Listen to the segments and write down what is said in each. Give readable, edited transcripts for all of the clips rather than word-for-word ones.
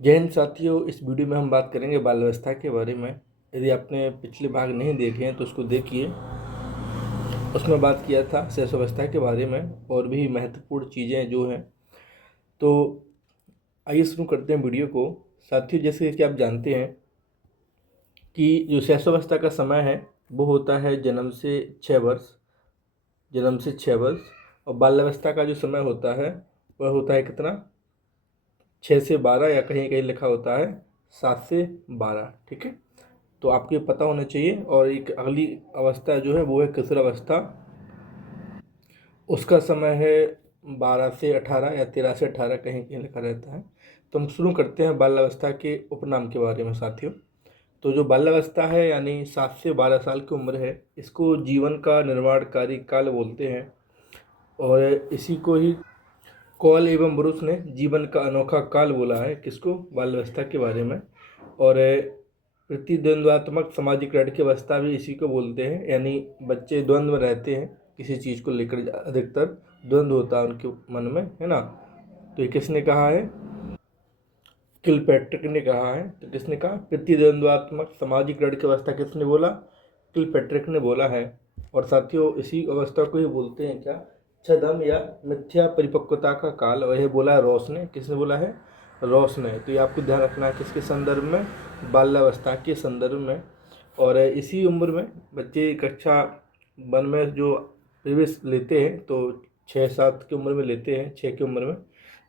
जय हिंद साथियों। इस वीडियो में हम बात करेंगे बाल अवस्था के बारे में। यदि आपने पिछले भाग नहीं देखे हैं तो उसको देखिए। उसमें बात किया था शैशवावस्था के बारे में और भी महत्वपूर्ण चीज़ें जो हैं। तो आइए शुरू करते हैं वीडियो को। साथियों, जैसे कि आप जानते हैं कि जो शैशवावस्था का समय है वो होता है जन्म से 6 वर्ष, और बाल्यावस्था का जो समय होता है वह होता है कितना, 6 से 12, या कहीं कहीं लिखा होता है 7 से 12। ठीक है, तो आपको ये पता होना चाहिए। और एक अगली अवस्था जो है वो है किशोरावस्था। उसका समय है 12 से 18 या 13 से 18, कहीं कहीं लिखा रहता है। तो हम शुरू करते हैं बाल्यावस्था के उपनाम के बारे में साथियों। तो जो बाल्यावस्था है यानी 7 से 12 साल की उम्र है, इसको जीवन का निर्माणकारी काल बोलते हैं। और इसी को ही कौल एवं ब्रुस ने जीवन का अनोखा काल बोला है। किसको? बाल्यावस्था के बारे में। और प्रतिद्वंद्वात्मक सामाजिक ऋण की अवस्था भी इसी को बोलते हैं, यानी बच्चे द्वंद्व में रहते हैं किसी चीज़ को लेकर, अधिकतर द्वंद्व होता है उनके मन में, है ना। तो ये किसने कहा है? किलपैट्रिक ने कहा है। तो किसने कहा? प्रतिद्वंद्वात्मक सामाजिक ऋण की अवस्था किसने बोला? किलपैट्रिक ने बोला है। और साथियों, इसी अवस्था को ही बोलते हैं क्या? छद्म या मिथ्या परिपक्वता का काल। और यह बोला है रॉस ने। किसने बोला है? रॉस ने। तो ये आपको ध्यान रखना है किसके संदर्भ में? बाल्यावस्था के संदर्भ में। और इसी उम्र में बच्चे कक्षा 1 में जो प्रवेश लेते हैं तो 6-7 की उम्र में लेते हैं, 6 की उम्र में।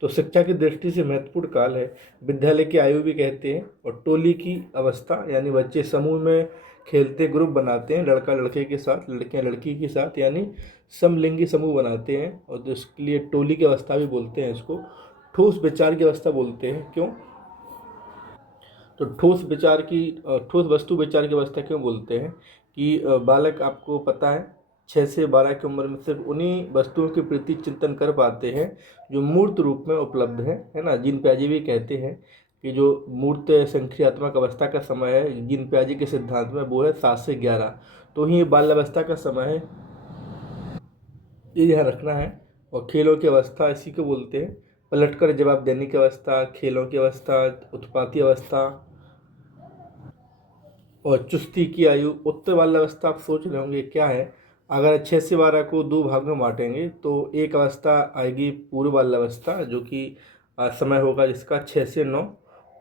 तो शिक्षा की दृष्टि से महत्वपूर्ण काल है। विद्यालय की आयु भी कहते हैं। और टोली की अवस्था यानी बच्चे समूह में खेलते, ग्रुप बनाते हैं, लड़का लड़के के साथ, लड़कियां लड़की के साथ, यानी समलिंगी समूह बनाते हैं। और तो इसके लिए टोली की अवस्था भी बोलते हैं इसको। ठोस विचार की अवस्था बोलते हैं। क्यों? तो ठोस वस्तु विचार की अवस्था क्यों बोलते हैं कि बालक, आपको पता है, 6 से 12 की उम्र में सिर्फ उन्हीं वस्तुओं के प्रति चिंतन कर पाते हैं जो मूर्त रूप में उपलब्ध है ना। जीन प्याजे भी कहते हैं कि जो मूर्त संक्रियात्मक अवस्था का समय है जीन प्याजे के सिद्धांत में, वो है 7 से 11। तो ही बाल्यावस्था का समय है, ये ध्यान रखना है। और खेलों की अवस्था इसी को बोलते हैं। पलटकर जवाब देने की अवस्था, खेलों की अवस्था, उत्पाती अवस्था और चुस्ती की आयु। उत्तर बाल्यावस्था आप सोच रहे होंगे क्या है। अगर 6 से 12 को 2 भाग में बांटेंगे तो एक अवस्था आएगी पूर्व बाल्यावस्था, जो कि समय होगा जिसका 6 से 9।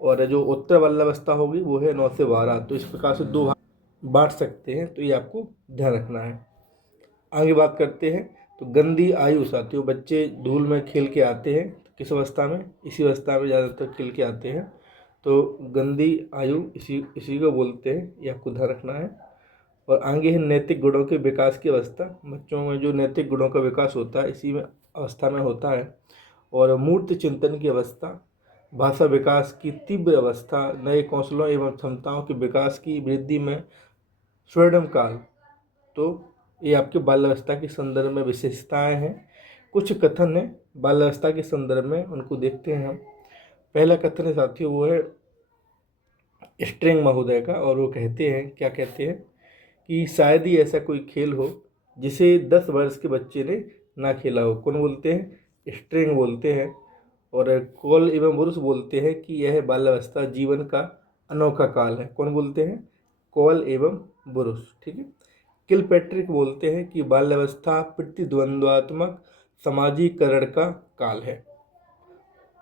और जो उत्तर बाल्यावस्था होगी वो है 9 से 12। तो इस प्रकार से 2 भाग बांट सकते हैं, तो ये आपको ध्यान रखना है। आगे बात करते हैं। तो गंदी आयु साथियों, बच्चे धूल में खेल के आते हैं। किस अवस्था में? इसी अवस्था में ज़्यादातर खेल के आते हैं। तो गंदी आयु इसी इसी को बोलते हैं, ये आपको ध्यान रखना है। और आगे है नैतिक गुणों के विकास की अवस्था। बच्चों में जो नैतिक गुणों का विकास होता है इसी में अवस्था में होता है। और मूर्त चिंतन की अवस्था, भाषा विकास की तीव्र अवस्था, नए कौशलों एवं क्षमताओं के विकास की वृद्धि में स्वर्णिम काल। तो ये आपके बाल्यावस्था के संदर्भ में विशेषताएं हैं। कुछ कथन है बाल्यावस्था के संदर्भ में, उनको देखते हैं हम। पहला कथन है साथियों, वो है स्ट्रिंग महोदय का। और वो कहते हैं, क्या कहते हैं कि शायद ही ऐसा कोई खेल हो जिसे 10 वर्ष के बच्चे ने ना खेला हो। कौन बोलते हैं? स्ट्रिंग बोलते हैं। और कॉल एवं ब्रुस बोलते हैं कि यह बाल्यावस्था जीवन का अनोखा काल है। कौन बोलते हैं? कॉल एवं ब्रुस। ठीक है। किलपैट्रिक बोलते हैं कि बाल्यावस्था प्रतिद्वंद्वात्मक समाजीकरण का काल है।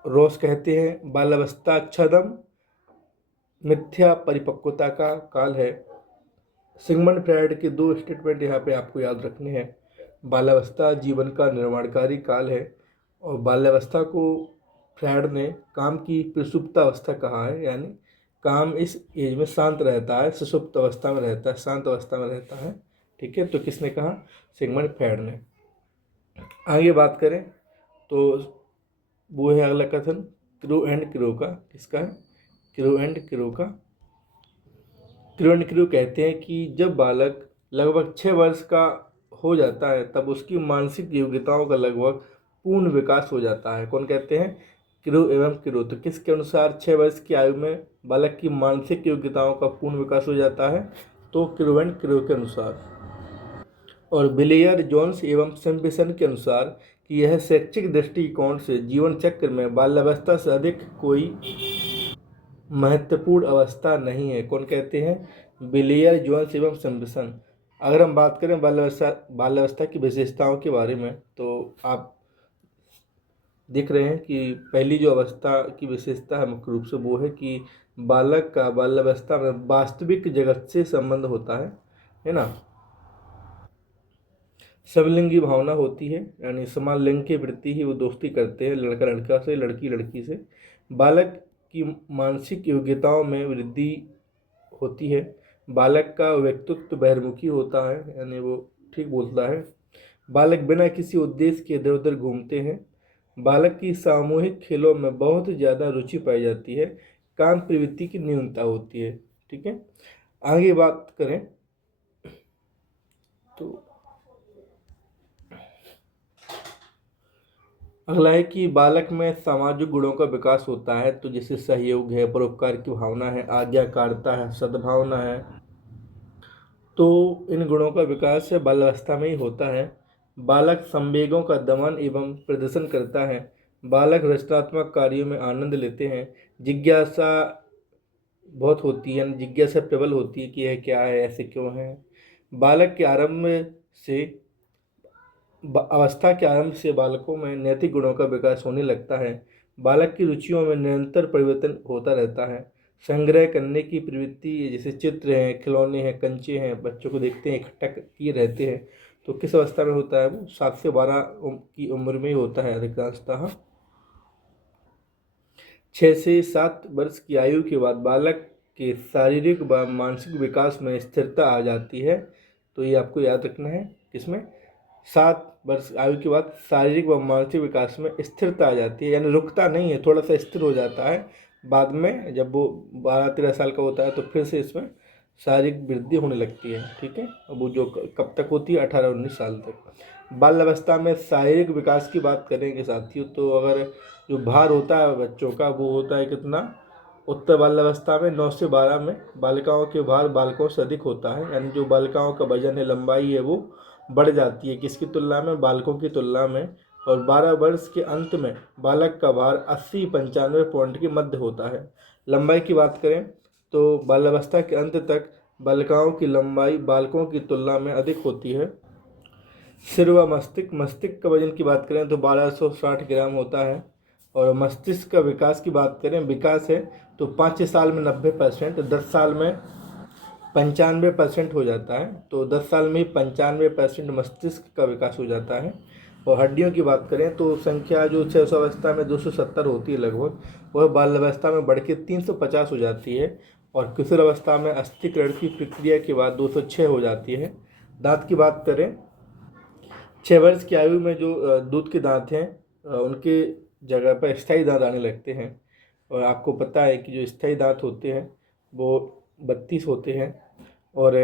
रॉस कहते हैं बाल्यावस्था छद्म मिथ्या परिपक्वता का काल है। सिगमंड फ्रायड के 2 स्टेटमेंट यहाँ पे आपको याद रखने हैं। बाल्यावस्था जीवन का निर्माणकारी काल है। और बाल्यावस्था को फ्रायड ने काम की प्रसुप्त अवस्था कहा है, यानी काम इस एज में शांत रहता है, सुषुप्त अवस्था में रहता है, शांत अवस्था में रहता है। ठीक है, तो किसने कहा? सिगमंड फ्रायड ने। आगे बात करें तो वो है अगला कथन क्रू एंड क्रू का। किसका है? क्रू एंड क्रू का। क्रू एंड क्रू कहते हैं कि जब बालक लगभग 6 वर्ष का हो जाता है तब उसकी मानसिक योग्यताओं का लगभग पूर्ण विकास हो जाता है। कौन कहते हैं? क्रू एवं क्रू। तो किसके अनुसार 6 वर्ष की आयु में बालक की मानसिक योग्यताओं का पूर्ण विकास हो जाता है? तो क्रू एंड क्रू के अनुसार। और बिलियर जोन्स एवं सिम्पसन के अनुसार कि यह शैक्षिक दृष्टिकोण से जीवन चक्र में बाल्यावस्था से अधिक कोई महत्वपूर्ण अवस्था नहीं है। कौन कहते हैं? बिलियर जोन्स एवं सिम्पसन। अगर हम बात करें बाल्यावस्था की विशेषताओं के बारे में, तो आप देख रहे हैं कि पहली जो अवस्था की विशेषता है मुख्य रूप से वो है कि बालक का बाल्यावस्था में वास्तविक जगत से संबंध होता है ना। समलिंगी भावना होती है, यानी समान लिंग के प्रति ही वो दोस्ती करते हैं, लड़का लड़का से, लड़की लड़की से। बालक की मानसिक योग्यताओं में वृद्धि होती है। बालक का व्यक्तित्व बहिर्मुखी होता है, यानी वो ठीक बोलता है। बालक बिना किसी उद्देश्य के इधर उधर घूमते हैं। बालक की सामूहिक खेलों में बहुत ज़्यादा रुचि पाई जाती है। काम प्रवृत्ति की न्यूनता होती है। ठीक है, आगे बात करें तो अगला है कि बालक में सामाजिक गुणों का विकास होता है, तो जैसे सहयोग है, परोपकार की भावना है, आज्ञाकारिता है, सद्भावना है। तो इन गुणों का विकास बाल्यावस्था में ही होता है। बालक संवेगों का दमन एवं प्रदर्शन करता है। बालक रचनात्मक कार्यों में आनंद लेते हैं। जिज्ञासा बहुत होती है, जिज्ञासा प्रबल होती है कि यह क्या है, ऐसे क्यों है। बालक के आरंभ से अवस्था के आरंभ से बालकों में नैतिक गुणों का विकास होने लगता है। बालक की रुचियों में निरंतर परिवर्तन होता रहता है। संग्रह करने की प्रवृत्ति, जैसे चित्र हैं, खिलौने हैं, कंचे हैं, बच्चों को देखते हैं इकट्ठा किए रहते हैं। तो किस अवस्था में होता है? वो 7 से 12 की उम्र में ही होता है अधिकांशतः। 6 से 7 वर्ष की आयु के बाद बालक के शारीरिक व मानसिक विकास में स्थिरता आ जाती है। तो ये आपको याद रखना है, किसमें? 7 वर्ष आयु के बाद शारीरिक व मानसिक विकास में स्थिरता आ जाती है, यानी रुकता नहीं है, थोड़ा सा स्थिर हो जाता है। बाद में जब वो 12-13 साल का होता है तो फिर से इसमें शारीरिक वृद्धि होने लगती है। ठीक है, अब वो जो कब तक होती है? 18-19 साल तक। बाल अवस्था में शारीरिक विकास की बात करेंगे साथियों, तो अगर जो भार होता है बच्चों का वो होता है कितना? उत्तर बाल्यावस्था में 9 से 12 में बालिकाओं के भार बालकों से अधिक होता है, यानी जो बालिकाओं का वजन है, लंबाई है, वो बढ़ जाती है। किसकी तुलना में? बालकों की तुलना में। और 12 वर्ष के अंत में बालक का भार 80-95 पॉइंट के मध्य होता है। लंबाई की बात करें तो बाल्यावस्था के अंत तक बालिकाओं की लंबाई बालकों की तुलना में अधिक होती है। सिर व मस्तिष्क का वजन की बात करें तो 1260 ग्राम होता है। और मस्तिष्क का विकास की बात करें, विकास है तो 5 साल में 90%, 10 साल में 95% हो जाता है। तो 10 साल में 95% मस्तिष्क का विकास हो जाता है। और हड्डियों की बात करें तो संख्या जो 600 अवस्था में 270 होती है लगभग, वह बाल्यावस्था में बढ़ के 350 हो जाती है। और किशोर अवस्था में अस्थिकरण की प्रक्रिया के बाद 206 हो जाती है। दांत की बात करें, 6 वर्ष की आयु में जो दूध के दांत हैं उनके जगह पर स्थायी दांत आने लगते हैं। और आपको पता है कि जो स्थायी दांत होते हैं वो 32 होते हैं। और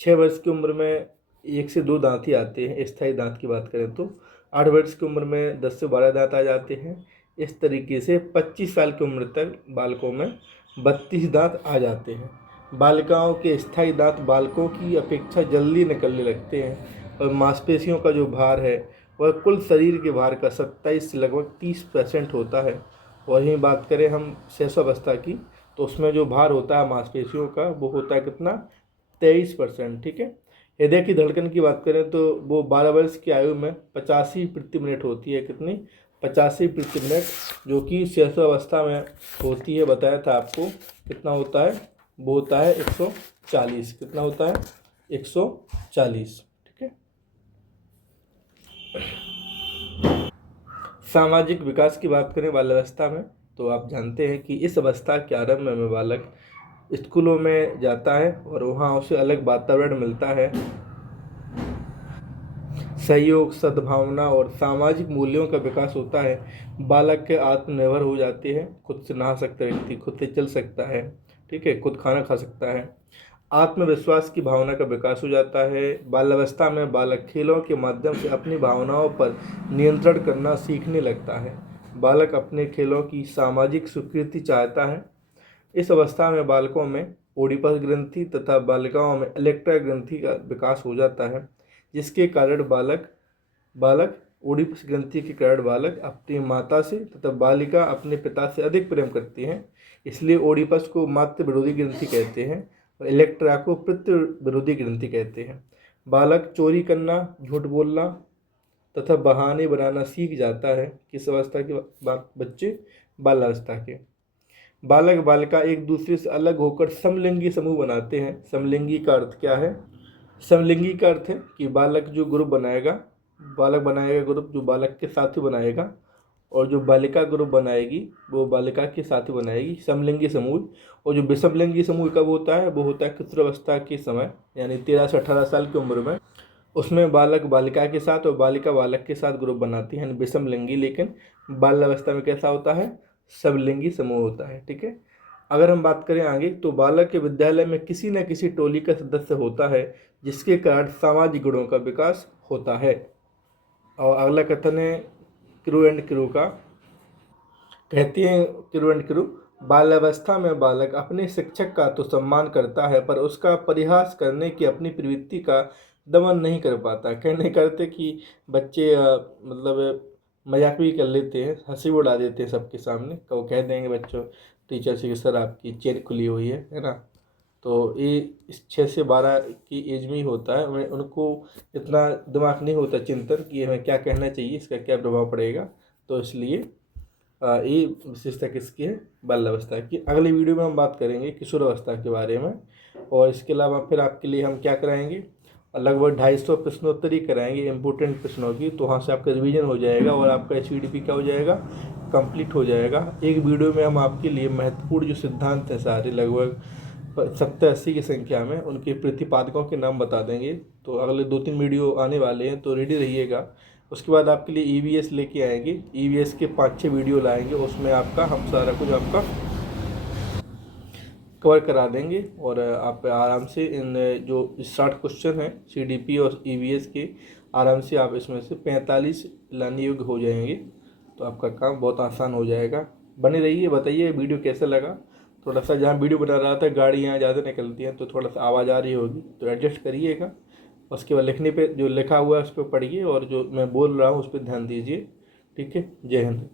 6 वर्ष की उम्र में 1 से 2 दांत ही आते हैं। स्थायी दांत की बात करें तो 8 वर्ष की उम्र में 10 से 12 दांत आ जाते हैं। इस तरीके से 25 साल की उम्र तक बालकों में 32 दांत आ जाते हैं। बालिकाओं के स्थायी दांत बालकों की अपेक्षा जल्दी निकलने लगते हैं। और मांसपेशियों का जो भार है वह कुल शरीर के भार का 27 से लगभग 30% होता है। और यही बात करें हम शैशवावस्था की, तो उसमें जो भार होता है मांसपेशियों का वो होता है कितना? 23%। ठीक है, हृदय की धड़कन की बात करें तो वो 12 वर्ष की आयु में 85 प्रति मिनट होती है। कितनी? 85 प्रति मिनट, जो कि शैशवावस्था में होती है। बताया था आपको कितना होता है? वो होता है 140। कितना होता है? 140। ठीक है, सामाजिक विकास की बात करें बाल्यावस्था में, तो आप जानते हैं कि इस अवस्था के आरंभ में बालक स्कूलों में जाता है और वहाँ उसे अलग वातावरण मिलता है। सहयोग, सद्भावना और सामाजिक मूल्यों का विकास होता है। बालक के आत्मनिर्भर हो जाते हैं, खुद से नहा सकता है व्यक्ति, खुद से चल सकता है। ठीक है, खुद खाना खा सकता है। आत्मविश्वास की भावना का विकास हो जाता है। बाल्यावस्था में बालक खेलों के माध्यम से अपनी भावनाओं पर नियंत्रण करना सीखने लगता है। बालक अपने खेलों की सामाजिक स्वीकृति चाहता है। इस अवस्था में बालकों में ओडिपस ग्रंथि तथा बालिकाओं में इलेक्ट्रा ग्रंथि का विकास हो जाता है, जिसके कारण बालक ओडिपस ग्रंथि के कारण बालक अपनी माता से तथा बालिका अपने पिता से अधिक प्रेम करती हैं, इसलिए ओडिपस को मातृ विरोधी ग्रंथि कहते हैं और इलेक्ट्रा को पितृ विरोधी ग्रंथि कहते हैं। बालक चोरी करना, झूठ बोलना तथा बहाने बनाना सीख जाता है। किस अवस्था के बच्चे? बाल्यावस्था के। बालक बालिका एक दूसरे से अलग होकर समलिंगी समूह बनाते हैं। समलिंगी का अर्थ क्या है? समलिंगी का अर्थ है कि बालक जो ग्रुप बनाएगा, बालक बनाएगा ग्रुप जो बालक के साथ ही बनाएगा, और जो बालिका ग्रुप बनाएगी वो बालिका के साथ ही बनाएगी, समलिंगी समूह। और जो विषमलिंगी समूह कब होता है? वो होता है किशोरावस्था के समय, यानी 13 से 18 साल की उम्र में। उसमें बालक बालिका के साथ और बालिका बालक के साथ ग्रुप बनाती है, यानी विषमलिंगी। लेकिन बाल्यावस्था में कैसा होता है? समलिंगी समूह होता है। ठीक है। अगर हम बात करें आगे, तो बालक के विद्यालय में किसी न किसी टोली का सदस्य होता है, जिसके कारण सामाजिक गुणों का विकास होता है। और अगला कथन है क्रू एंड क्रू का। कहती हैं क्रू एंड क्रू, बाल्यावस्था में बालक अपने शिक्षक का तो सम्मान करता है, पर उसका परिहास करने की अपनी प्रवृत्ति का दमन नहीं कर पाता। कहने करते कि बच्चे मतलब मजाक भी कर लेते हैं, हंसी उड़ा देते हैं सबके सामने। वो कह देंगे बच्चों टीचर से कि सर आपकी चेन खुली हुई है ना। तो ये इस 6 से 12 की एज में ही होता है। उनको इतना दिमाग नहीं होता चिंतन कि हमें क्या कहना चाहिए, इसका क्या प्रभाव पड़ेगा। तो इसलिए ये विशेषता किसकी है? बाल्यावस्था की। अगली वीडियो में हम बात करेंगे किशोरावस्था के बारे में, और इसके अलावा फिर आपके लिए हम क्या कराएंगे, लगभग 250 प्रश्नोत्तरी कराएंगे इम्पोर्टेंट प्रश्नों की। तो वहाँ से आपका रिवीजन हो जाएगा और आपका HVDP क्या हो जाएगा? कंप्लीट हो जाएगा। एक वीडियो में हम आपके लिए महत्वपूर्ण जो सिद्धांत हैं सारे, लगभग 70-80 की संख्या में, उनके प्रतिपादकों के नाम बता देंगे। तो अगले 2-3 वीडियो आने वाले हैं, तो रेडी रहिएगा। उसके बाद आपके लिए EVS लेके आएंगे, EVS के 5-6 वीडियो लाएंगे। उसमें आपका हम सारा कुछ आपका कवर करा देंगे, और आप आराम से इन जो 60 क्वेश्चन हैं CDP और EVS के, आराम से आप इसमें से 45 लाने योग्य हो जाएंगे। तो आपका काम बहुत आसान हो जाएगा। बने रहिए। बताइए वीडियो कैसा लगा। थोड़ा सा जहाँ वीडियो बना रहा था गाड़ियाँ ज़्यादा निकलती हैं, तो थोड़ा सा आवाज़ आ रही होगी, तो एडजस्ट करिएगा। उसके बाद लिखने पे जो लिखा हुआ है उस पर पढ़िए, और जो मैं बोल रहा हूँ उस पर ध्यान दीजिए। ठीक है। जय हिंद।